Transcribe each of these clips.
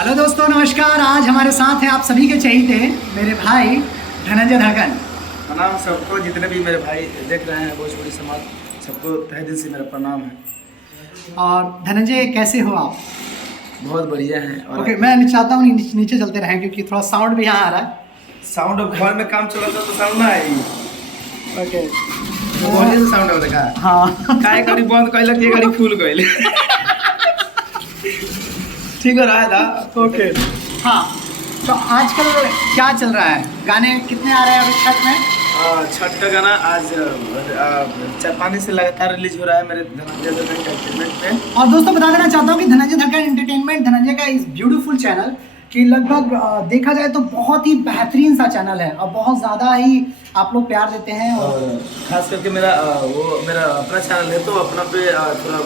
Hello दोस्तों, नमस्कार। आज हमारे साथ हैं आप सभी के चहेते मेरे भाई धनंजय धड़कन। प्रणाम सबको, जितने भी मेरे भाई देख रहे हैं भोजपुरी समाज, सबको तहे दिल से मेरा प्रणाम है। और धनंजय, कैसे हो आप? बहुत बढ़िया है। और ओके, मैं चाहता हूँ नीचे चलते रहें क्योंकि थोड़ा साउंड भी यहाँ आ रहा है। साउंड घर में काम चल रहा था तो साउंड ना आई। ओके, बढ़िया से साउंड हो देखा। हाँ काय गाड़ी बंद कैलक, ये गाड़ी फुल गइल। ठीक हो रहा था। ओके, हाँ। तो आजकल क्या चल रहा है? गाने कितने आ रहे हैं अभी छठ में? छठ का गाना आज 4-5 दिन से लगातार रिलीज हो रहा है मेरे धनंजय धड़कन एंटरटेनमेंट पे। और दोस्तों, बता देना चाहता हूँ कि धनंजय धड़कन एंटरटेनमेंट, धनंजय का इस ब्यूटीफुल चैनल कि लगभग देखा जाए तो बहुत ही बेहतरीन सा चैनल है और बहुत ज़्यादा ही आप लोग प्यार देते हैं। और खास करके मेरा अपना चैनल है तो अपना पे थोड़ा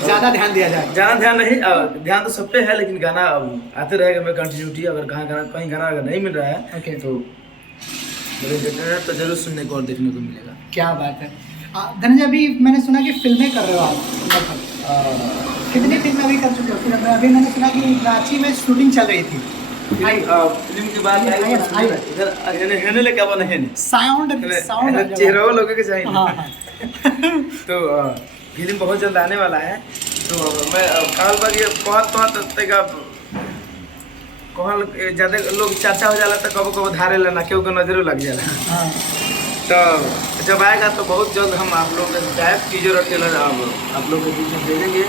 ज़्यादा ध्यान दिया जाए। ज़्यादा ध्यान नहीं, ध्यान तो सब पे है, लेकिन गाना आते रहेगा। मैं कंटिन्यूटी अगर कहीं गाना अगर नहीं मिल रहा है ओके, तो मेरे इंटरनेट तो जरूर सुनने को और देखने को मिलेगा। क्या बात है। धनंजय, अभी मैंने सुना कि फिल्में कर रहे हो आप लगभग। कितनी फिल्में अभी कर चुके हो? फिर अभी मैंने सुना कि रांची में शूटिंग चल रही थी। फिल्म के बाद इधर हेने ले क्या बना है साउंड चेहरा लोगों के चाहिए। हाँ हाँ। तो फिल्म बहुत जल्द आने वाला है। तो मैं कहल बा कि बहुत तक कहल ज़्यादा लोग चर्चा हो जाला तो कबो कबो धारे लेना केहू के नजरों लग जाला। हाँ। तो जब आएगा तो बहुत जल्द हम आप लोगों के डायरेक्ट टीजर और ट्रेलर आप लोगों के बीच में भेजेंगे।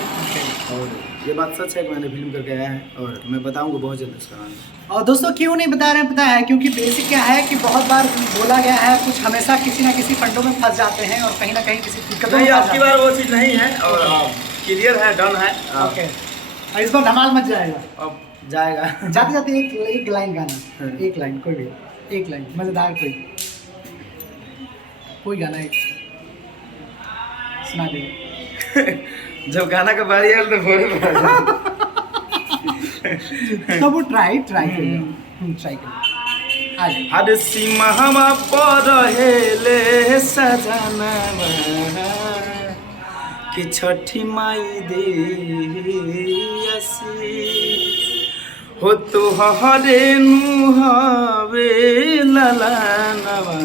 और ये बात सच है कि मैंने फिल्म करके आया है और मैं बताऊंगा बहुत जल्द उसका नाम। और दोस्तों, क्यों नहीं बता रहे हैं? पता है, क्योंकि बेसिक क्या है कि बहुत बार बोला गया है कुछ हमेशा किसी ना किसी फंडों में फंस जाते हैं और कहीं ना कहीं किसी दिक्कतों में नहीं, फंस आपकी जाते बार वो चीज़ नहीं है और क्लियर है, डन है। हैं। ओके, और इस बार धमाल मच जाएगा। अब जाएगा। जाते जाते एक लाइन गाना, एक लाइन, कोई भी एक लाइन मज़ेदार, कोई गाना एक सुना दे। जब गाना का बारी आयल तो बोले तो वो ट्राई कर आज हर सीमा हम पर हेले सजना कि छठी माई दे हो तो हरे नुहावे ललनवा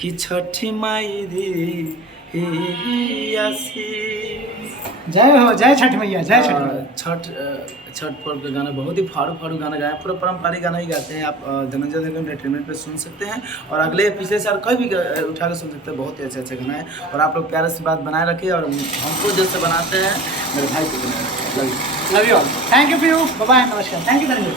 कि छठी माई दे जय हो, जय छठ मैया, जय छठ मैया। छठ पर्व का गाना बहुत ही फाड़ू गाना गाया, पूरा पारंपरिक गाना ही गाते हैं। आप धनंजय धड़कन एंटरटेनमेंट पे सुन सकते हैं और अगले पिछले साल कोई भी उठा के सुन सकते हैं। बहुत ही अच्छे गाना है और आप लोग प्यारे से बात बनाए रखिए और हमको जैसे बनाते हैं मेरे भाई को। Love you all. Thank you for you. Bye bye, नमस्कार। Thank you Dhananjay.